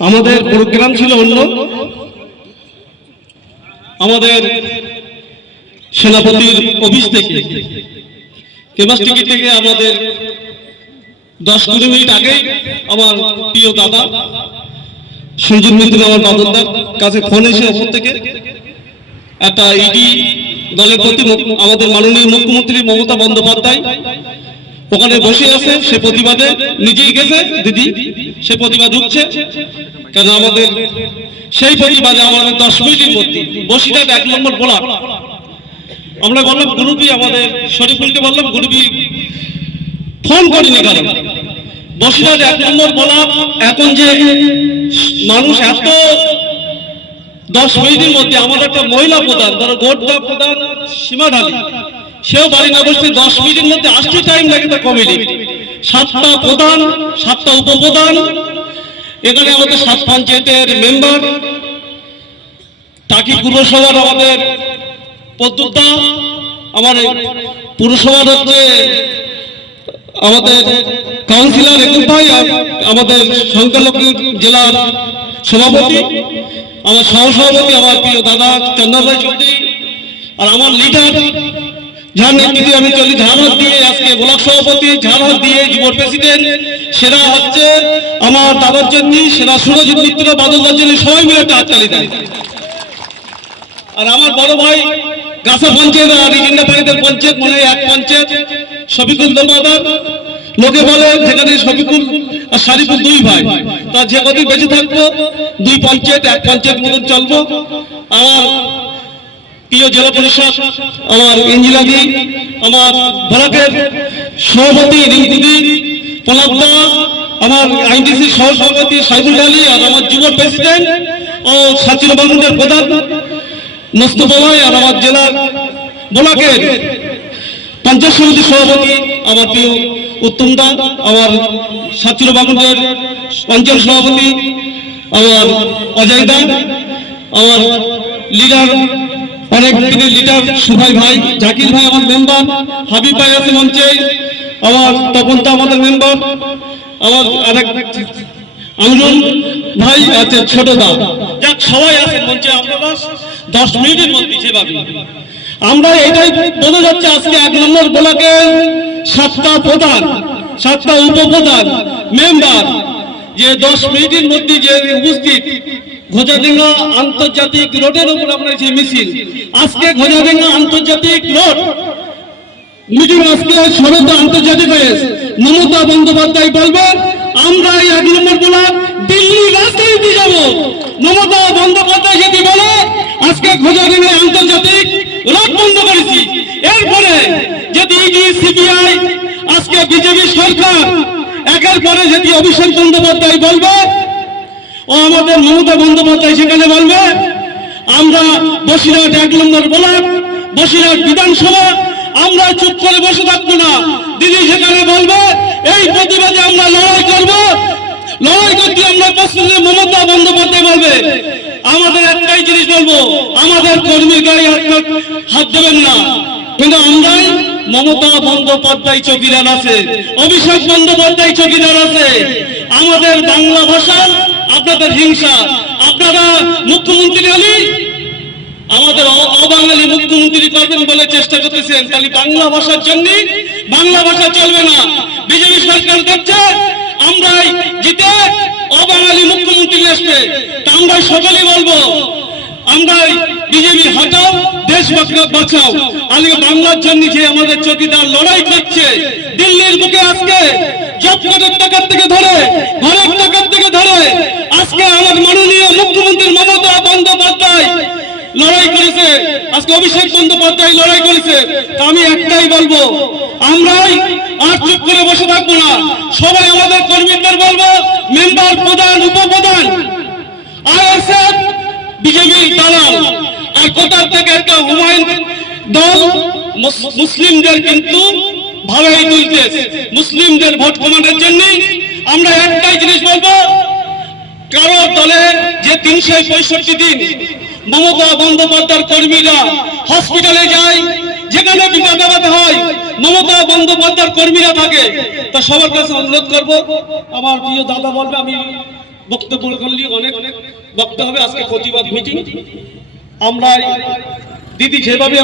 আমাদের প্রোগ্রাম ছিল অন্য। আমাদের সেনাপতির অফিস থেকে। কেমাস্টিকি থেকে আমাদের দশ কুড়ি মিনিট আগে আমার প্রিয় দাদা সঞ্জিত মিত্র, আমার বাদলদার কাছে ফোন এসে ওপর থেকে একটা ইডি দলের প্রতি আমাদের মাননীয় মুখ্যমন্ত্রী মমতা বন্দ্যোপাধ্যায় ওখানে বসে আছে, সে প্রতিবাদে নিজেই গেছে, দিদি। সে প্রতিবাদ উঠছে কেন আমাদের সেই প্রতিবাদে আমাদের দশ মিনিটের মধ্যে। বসিরহাট এক নম্বর বলা আমরা বললাম গ্রুপই আমাদের শরীফুলকে বললাম গ্রুপই ফোন করিনি কারণ বসিরহাট এক নম্বর বলা এখন যে মানুষ এত দশ মিনিটের মধ্যে আমাদের একটা মহিলা প্রধান ধরো গোটটা প্রধান সীমা ঢালি সেও বাড়ি না বসতে দশ মিনিটের মধ্যে আসতে টাইম লাগে তা কমিটি সাতটা প্রধান, সাতটা উপপ্রধান। এখানে আমাদের সাত পঞ্চায়েতের মেম্বার, টাকি পুরসভার আমাদের পদ্মতা আমার পুরসভার হচ্ছে আমাদের কাউন্সিলর একুল ভাই আর আমাদের সংখ্যালঘু জেলার সভাপতি, আমার সহসভাপতি, আমার প্রিয় দাদা চন্দন রায় চৌধুরী, আর আমার লিডার আমি চলি দিয়ে আজকে ব্লক দিয়ে প্রেসিডেন্ট, সেরা হচ্ছে আমার সেরা সবাই মিলে একটা দেয়। আর আমার বড় ভাই পঞ্চায়েত আর পঞ্চায়েত এক পঞ্চায়েত লোকে বলে যেখানে শফিকুল আর শারিকুল দুই ভাই। তা যে কদিন বেঁচে থাকব, দুই পঞ্চায়েত, এক পঞ্চায়েত মতন চলবো। আমার প্রিয় জেলা পরিষদ, আমার ইঞ্জিলাদি আমার ব্লকের সভাপতি রিঙ্কুদি পলাদ্দা আমার আইনডিসি সহ সভাপতি সাইবুল আলী আর আমার যুব প্রেসিডেন্ট ও ছাত্র বাংলাদেশের প্রধান মোস্তফা ভাই আর আমার জেলার ব্লকের পঞ্চায়েত সমিতির সভাপতি, আমার প্রিয় উত্তম দা, আমার ছাত্র বাংলাদেশের পঞ্চায়েত সভাপতি, আমার অজয় দা, আমার লিডার অনেক দিনের লিডার সুভাই ভাই, জাকির ভাই আমার মেম্বার হাবিব ভাই আছে মঞ্চে আমার তপন দা আমাদের মেম্বার আমার আরেক আমরুল ভাই আছে ছোট দা। যাক, সবাই আছে মঞ্চে, আমরা দশ মিনিটের মধ্যে সেভাবে আমরা এটাই বলে যাচ্ছে আজকে এক নম্বর ব্লকে সাতটা প্রধান, সাতটা উপপ্রধান মেম্বার যে দশ মিনিটের মধ্যে যে উপস্থিত ঘোজাডিঙ্গা আন্তর্জাতিক রোডের উপর আমরা যে মিছিল, আজকে ঘোজাডিঙ্গা আন্তর্জাতিক রোড, মিটিং আজকে সবেত আন্তর্জাতিক হয়েছে মমতা বন্দ্যোপাধ্যায় বলবেন, আমরা এই এক নম্বর ব্লক দিল্লি রাজধানীতে যাব। মমতা বন্দ্যোপাধ্যায় যদি বলে, আজকে খোঁজাডিঙ্গা আন্তর্জাতিক রোড বন্ধ করেছি। এরপরে যদি ইডি, সিবিআই, আজকে বিজেপি সরকার একের পরে যদি অভিষেক বন্দ্যোপাধ্যায় বলবে, ও আমাদের মমতা বন্দ্যোপাধ্যায় সেখানে বলবে, আমরা বসিরহাট এক নম্বর ব্লক, বসিরহাট বিধানসভা, আমরা চুপ করে বসে থাকব না। দিদি সেখানে বলবে, এই প্রতিবাদে আমরা লড়াই করব, লড়াই করতে আমরা প্রস্তুত মমতা বন্দ্যোপাধ্যায় বলবে। আমাদের একটাই জিনিস বলব, আমাদের কর্মীর হাত হাত দেবেন না। কিন্তু আমরাই মমতা বন্দ্যোপাধ্যায় চৌকিদার আছে, অভিষেক বন্দ্যোপাধ্যায় চৌকিদার আছে। আমাদের বাংলা ভাষা, আপনাদের হিংসা। আপনারা মুখ্যমন্ত্রী হলি আমাদের অবাঙালি মুখ্যমন্ত্রী করবেন বলে চেষ্টা করতেছেন। তাহলে বাংলা ভাষার জন্য বাংলা ভাষা চলবে না। বিজেপি সরকার দেখছে, আমরাই জিতে অবাঙালি মুখ্যমন্ত্রী আসবে। তা আমরা সকলেই বলব আমরাই বিজেপি হটাও, দেশ বাঁচাও। আজকে বাংলার জন্য যে আমাদের চৌকিদার লড়াই করছে, দিল্লির বুকে আজকে জব টাকার থেকে ধরে, ঘরের টাকার থেকে ধরে, আজকে আমার মাননীয় মুখ্যমন্ত্রী মমতা বন্দ্যোপাধ্যায় লড়াই করেছে। আজকে অভিষেক বন্দ্যোপাধ্যায় লড়াই করেছে। আমি একটাই বলব, আমরাই আর চুপ করে বসে থাকব না। সবাই আমাদের কর্মীদের বলব মেম্বার প্রধান উপপ্রধান আইএসএফ বিজেপি দালাল আর কোথার থেকে একটা হুমায়ুন দল মুসলিমদের কিন্তু ভালোই তুলছে মুসলিমদের ভোট কমানোর জন্য আমরা একটাই জিনিস বলব, কারও দলে যে তিনশো পঁয়ষট্টি দিন মমতা বন্দ্যোপাধ্যায়ের কর্মীরা হসপিটালে যায়, যেখানে বিপদাবাদ হয়, মমতা বন্দ্যোপাধ্যায়ের কর্মীরা থাকে, তা সবার কাছে অনুরোধ করব, আমার প্রিয় দাদা বলবে, আমি বক্তব্য করলি, অনেক বক্তব্য হবে, আজকে প্রতিবাদ মিটিং। আমরা দিদি যেভাবে